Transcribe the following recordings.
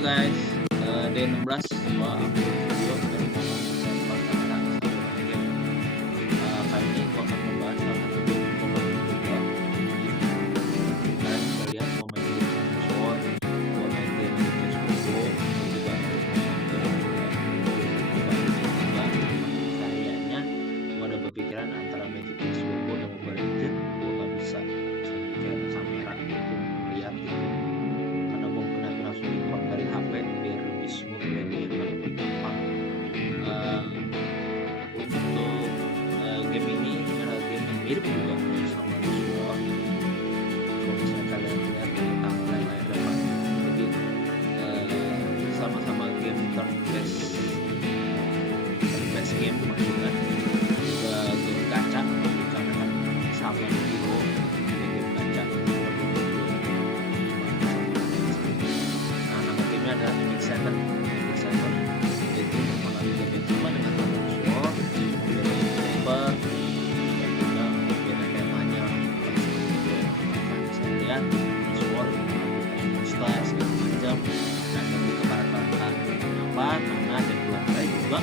Halo guys, D16 gua upload video dan ngomong tentang kamera game. Kali ini gua akan membahas salah satu game favorit gua. Kalian bisa lihat gua main game Sword, gua main game Go, juga kayaknya gua ada berpikiran antara Magic Go dan Mobile Legends. Gua gak bisa sampai kamera itu melihat gitu. Karena gua benar-benar langsung import dari HP biar lebih smooth dan biar lebih gampang. Untuk game ini adalah game yang mirip juga sama Sword. Kalau misalnya kalian lihat di tampilan layar depan, jadi sama-sama game turn-based game maksudnya, juga game gacha karena kan sama hero game gacha. Nah, nama gamenya adalah Epic Seven. Itu mengalami game yang sama dengan Sword, beda paper, dan juga beda temanya. Nah, bisa lihat Sword monster segala macam, dan lebih ke barat-baratan. Kenapa? Karena developernya juga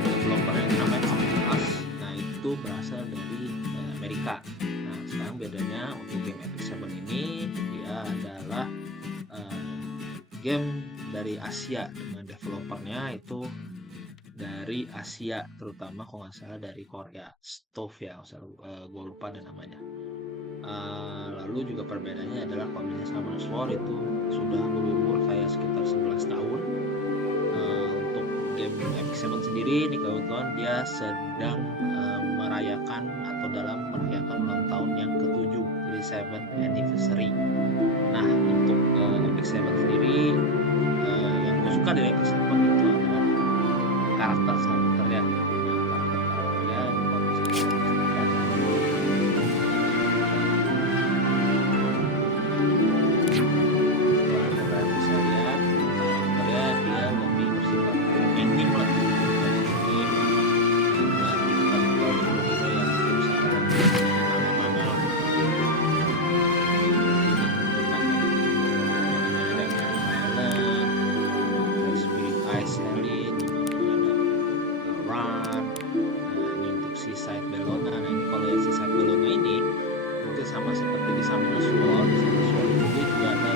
developer yang namanya Outlast. Nah, itu berasal dari Amerika. Nah, sekarang bedanya untuk game Epic Seven ini, dia adalah game dari Asia dengan developernya itu dari Asia, terutama kalau nggak salah dari Korea, Stove ya, gue lupa ada namanya. Lalu juga perbedaannya adalah kalau misalnya Summoner Sword itu sudah berumur kayak sekitar 11 tahun. Untuk game Epic Seven sendiri nih kawan-kawan, dia sedang merayakan atau dalam merayakan ulang tahun yang ke-7, jadi 7th anniversary. Nah, untuk Epic Seven sendiri, yang gue suka dari Epic Seven itu adalah karakternya. Nah, karakternya kalau misalnya kalian bisa lihat karakternya, dia lebih bersifat anime lah, Seaside Bellona. Nah, ini kalau yang Seaside Bellona ini mungkin sama seperti di Summoner Sword. Summoner Sword ini juga ada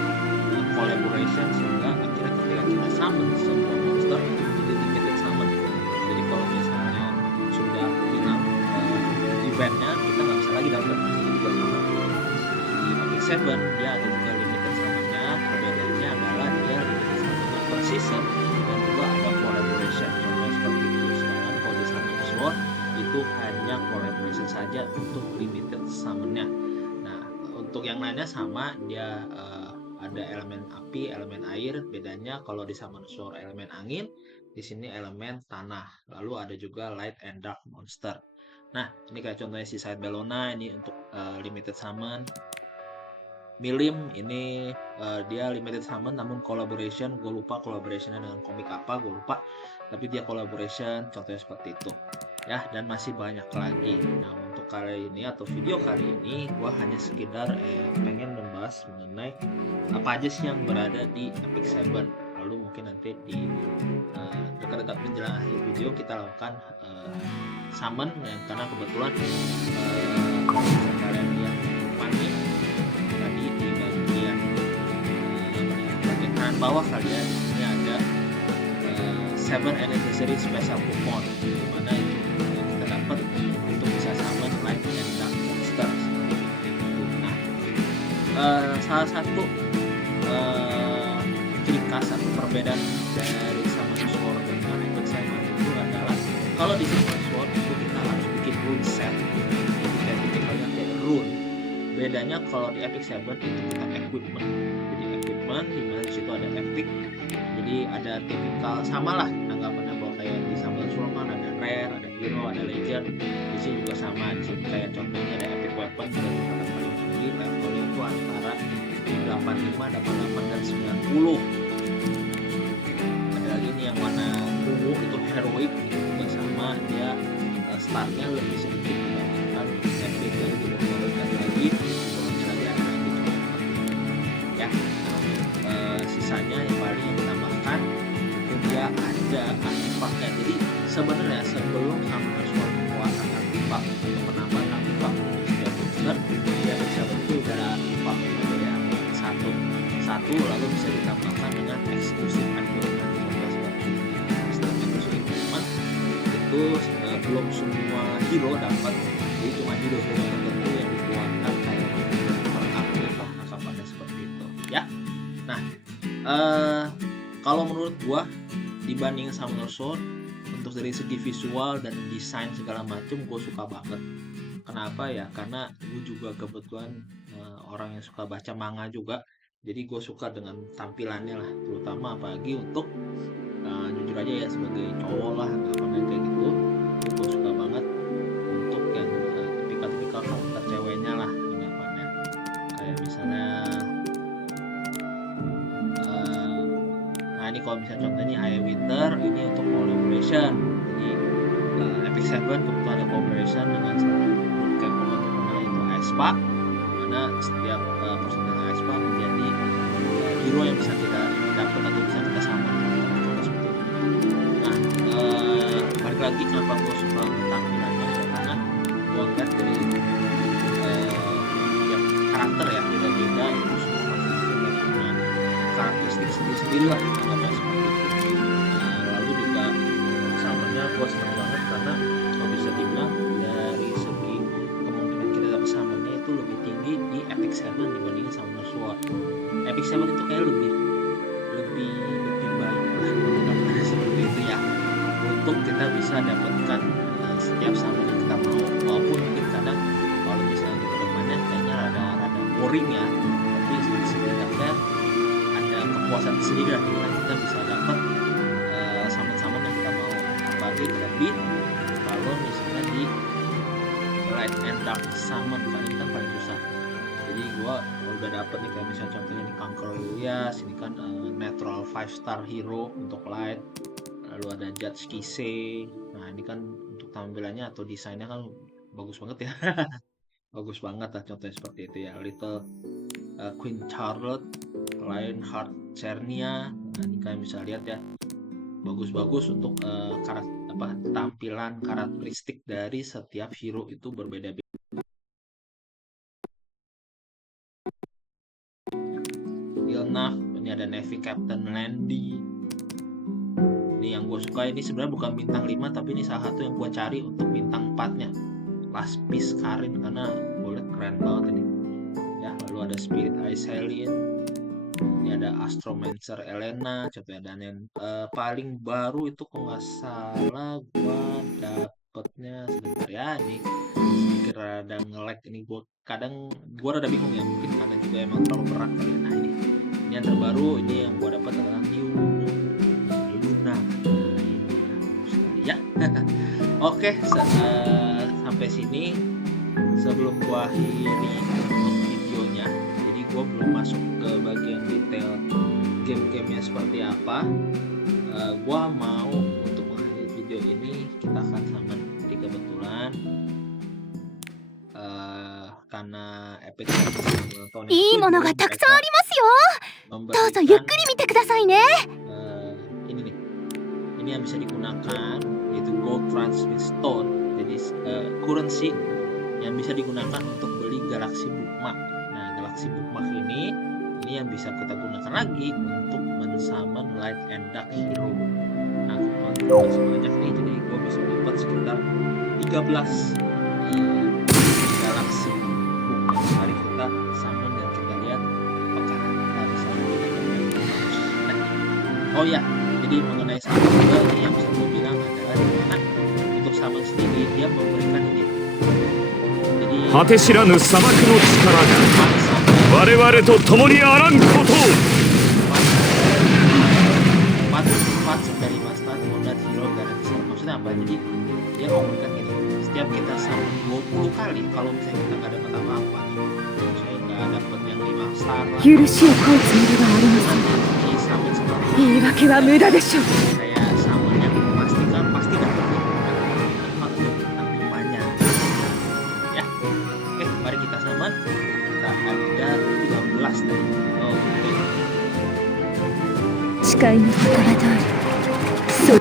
collaboration, sehingga akhirnya ketika kita summon semua monster itu jadi limited summon. Jadi kalau misalnya sudah hilang eventnya, kita nggak bisa lagi dapat. Juga sama di Epic Seven, dia ada juga limited summonnya. Perbedaannya adalah dia limited summonnya per season dan juga ada collaboration. Contohnya seperti itu. Sedangkan kalau di Summoner Sword itu hanya collaboration saja untuk limited summonnya. Nah, untuk yang lainnya sama, dia ada elemen api, elemen air. Bedanya kalau di Summoner Sword elemen angin, di sini elemen tanah. Lalu ada juga light and dark monster. Nah, ini kayak contohnya Seaside Bellona, ini untuk limited summon. Milim ini dia limited summon namun collaboration, gue lupa collaborationnya dengan komik apa, gue lupa, tapi dia collaboration, contohnya seperti itu ya, dan masih banyak lagi. Nah, untuk kali ini atau video kali ini gue hanya sekedar pengen membahas mengenai apa aja sih yang berada di Epic Seven. Lalu mungkin nanti di dekat-dekat menjelang akhir video kita lakukan summon ya, karena kebetulan kalian lihat depan nih, tadi di bagian kanan bawah kalian ini ada 7th anniversary special coupon, dimana itu kita dapat untuk bisa summon light and dark monster. Nah, salah satu ciri khas atau perbedaan dari Summoner Sword dengan Epic Seven itu adalah kalau di Summoner Sword itu kita harus bikin rune set, jadi kayak bikin banyak kayak rune. Bedanya kalau di Epic Seven itu kita equipment, jadi equipment dimana disitu ada epic, jadi ada tipikal samalah anggapannya bahwa kayak di Summoner Sword kan ada rare, ada hero, ada legend. Di sini juga sama, di sini kayak contohnya ada epic weapon dan tingkatan paling tinggi levelnya itu antara 85, 88 dan 90. Ada lagi nih yang warna ungu itu heroic, itu juga sama, dia startnya lebih sedikit dibandingkan epic, jadi di bawah lagi, di bawahnya lagi ada lagi ya. sisanya yang paling yang ditambahkan itu dia ada artifaknya. Jadi sebenarnya sebelum Summoner Sword mengeluarkan artifak atau menambah artifak untuk setiap monster, dia bisa betul dari artifak itu ya satu lalu bisa ditambahkan dengan eksklusif item seperti cuman itu belum semua hero dapat, jadi cuma hero tertentu yang dikeluarkan kayak per artifak tangkapannya seperti itu ya. Nah kalau menurut gua dibanding Summoner Sword untuk dari segi visual dan desain segala macam gue suka banget. Kenapa ya? Karena gue juga kebetulan orang yang suka baca manga juga, jadi gue suka dengan tampilannya lah, terutama apalagi untuk jujur aja ya sebagai cowok lah anggapannya kayak gitu, gue suka banget untuk yang tipikal karakter ceweknya lah anggapannya, kayak misalnya nah ini kalau misalnya contohnya Aya Winter ini untuk collaboration, jadi Epic Seven kebetulan ada collaboration dengan salah satu grup K-pop terkenal yaitu aespa, dimana setiap personel aespa menjadi hero yang bisa kita dapat atau bisa kita summon seperti itu. Nah balik lagi kenapa gue suka tampilannya ya karena gue lihat dari tiap karakter ya beda-beda itu semua pasti punya karakteristik sendiri-sendiri lah namanya seperti itu. Lalu juga summonnya gue senang banget karena kalau bisa dibilang dari segi kemungkinan kita dapat summonnya itu lebih tinggi di Epic Seven dibandingin Summoner Sword. Epic Seven itu kayak lebih baik lah namanya seperti itu ya, untuk kita bisa dapatkan setiap summon yang kita mau, walaupun mungkin kadang kalau misalnya untuk kedepannya kayaknya rada boring ya, tapi setidaknya ada kepuasan sendiri lah dimana kita bisa dapat summon yang kita mau, apalagi terlebih kalau misalnya di Light and Dark Summon kali kan paling susah. Jadi gua udah dapet nih kayak misalnya contohnya di Conqueror Ilias, ini kan natural 5-star hero untuk Light, lalu ada Judge Kisei. Nah ini kan untuk tampilannya atau desainnya kan bagus banget ya bagus banget lah contohnya seperti itu ya. Little Queen Charlotte, Lionheart Cernia, nah ini kalian bisa lihat ya, bagus-bagus untuk tampilan karakteristik dari setiap hero itu berbeda-beda. Ilnaf, ini ada Navy Captain Landy. Ini yang gue suka, ini sebenarnya bukan bintang 5 tapi ini salah satu yang gue cari untuk bintang 4-nya. Last Piece Karin, karena gue liat keren banget ini. Ya, lalu ada Spirit Ice Hellion. Ini ada Astromancer Elena, contohnya, dan yang paling baru itu kalau nggak salah gue dapetnya sebentar ya, ini sedikit rada nge-lag ini, gue rada bingung ya, mungkin karena juga emang terlalu berat kali. Nah ini yang terbaru, ini yang gue dapat adalah New Luna. Sekali ya. Oke, sampai sini sebelum gue akhiri videonya, jadi gue belum masuk ke bagian detail game-gamenya seperti apa. Gue mau untuk mengakhiri video ini kita akan summon. Jadi kebetulan karena Epic tahun ini ini nih, ini yang bisa digunakan yaitu Gold Transmit Stone, jadi currency yang bisa digunakan untuk beli Galaxy Bookmark. Nah Galaxy Bookmark ini yang bisa kita gunakan lagi untuk men-summon Light and Dark Hero. Nah kebetulan sebanyak nih, jadi gue bisa dapat sekitar 13 Galaxy Bookmark. Mari kita summon dan kita lihat apakah kita bisa mendapatkan. Oh ya, jadi mengenai summon juga ini yang bisa gue bilang adalah dimana untuk summon sendiri dia memberikan ini. Jadi 果て知らぬ砂漠の力が我々と共にあらんことを 4 dari Master Combat Hero Galaxy. Maksudnya apa? Jadi dia memberikan gini, setiap kita summon 20 kali, kalau misalnya kita nggak dapat apa-apa, misalnya nggak dapat yang 5 star lah, 許しを請うつもりはありません。 di summon seperti 言い訳は無駄でしょう。 kayak summon yang memastikan pasti dapat tempat untuk bintang 5-nya ya. Oke, mari kita summon. Kita ada 13 tadi. Oke. 誓いの言葉通りそう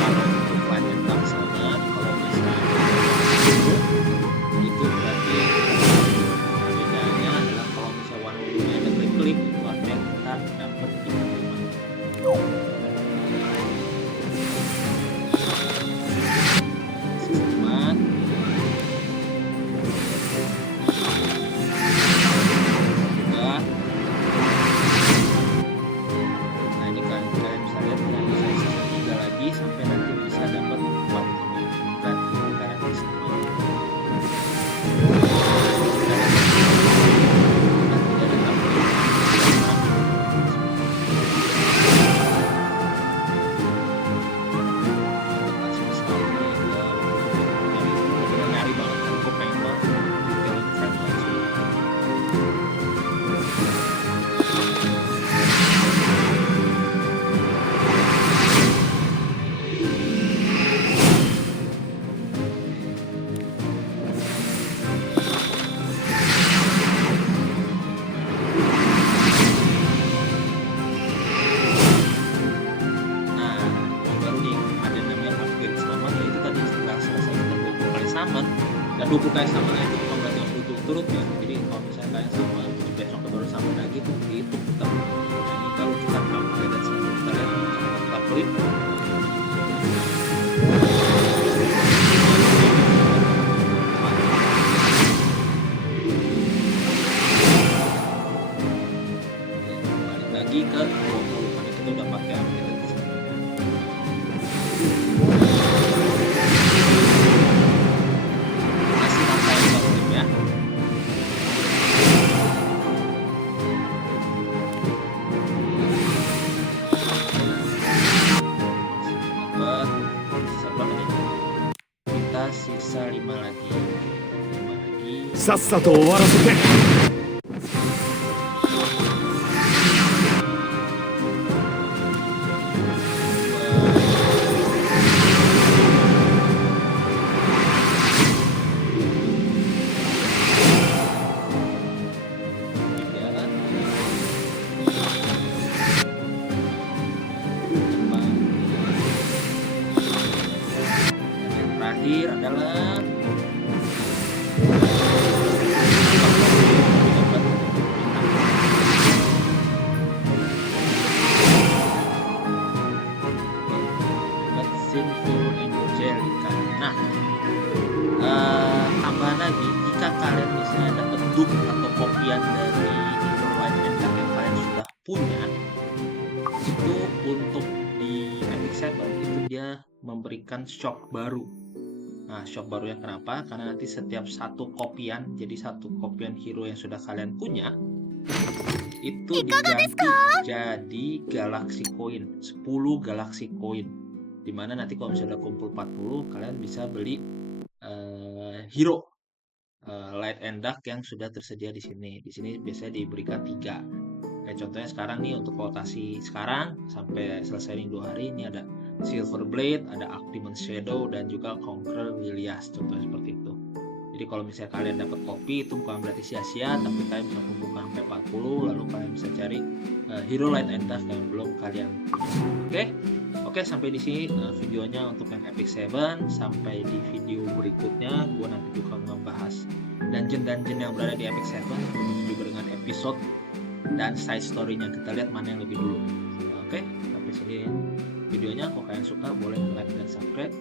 Kalau untuk light and dark sama, kalau misalnya itu berarti bedanya adalah kalau misalnya warna birunya ada klip-klip itu artinya kita dapat 35. Sistem juga. Nah ini kan kalian bisa lihat ya, bisa sisa 3 lagi sampai nanti bisa dapat 40 dan garansi sama. Nyari banget kan gue pengen banget detailnya keren banget sih. Nah, yang baru nih ada namanya upgrade summon, yaitu tadi setelah selesai kita 20 kali summon, dan 20 kali summon itu bukan berarti yang berturut-turut ya. Jadi kalau misalnya kalian summon terus besok baru summon lagi itu dihitung tetap. Nah ini kalau kita upgrade dan summon kita lihat kita klik. Balik lagi ke 20 kan kita udah pakai upgrade dan summon. Masih angka yang positif ya. Dapat sisa berapa nih? Kita sisa 5 lagi. 5 lagi. さっさと終わらせて Terakhir adalah Sinful Angelica. Nah, tambahan lagi, jika kalian misalnya dapat dupe atau kopian dari Hero Light and Dark yang kalian sudah punya, itu untuk di Epic Saber itu dia memberikan shop baru. Nah, shop baru yang kenapa? Karena nanti setiap satu kopian, jadi satu kopian hero yang sudah kalian punya, itu diganti jadi Galaxy Coin, 10 Galaxy Coin. Dimana nanti kalau misalnya udah kumpul 40, kalian bisa beli hero Light and Dark yang sudah tersedia di sini. Di sini biasanya diberikan 3. Kayak contohnya sekarang nih untuk rotasi sekarang sampai selesai nih 2 hari ini ada Silver Blade, ada Demon Shadow dan juga Conqueror Willias, contohnya seperti itu. Jadi kalau misalnya kalian dapat kopi itu bukan berarti sia-sia, tapi kalian bisa kumpulkan sampai 40 lalu kalian bisa cari hero Light and Dark yang belum kalian punya. Oke, sampai di sini videonya untuk yang Epic 7. Sampai di video berikutnya gue nanti juga membahas dungeon-dungeon yang berada di Epic 7, begitu juga dengan episode dan side story-nya. Kita lihat mana yang lebih dulu. Oke, sampai sini videonya. Kalau kalian suka boleh like dan subscribe.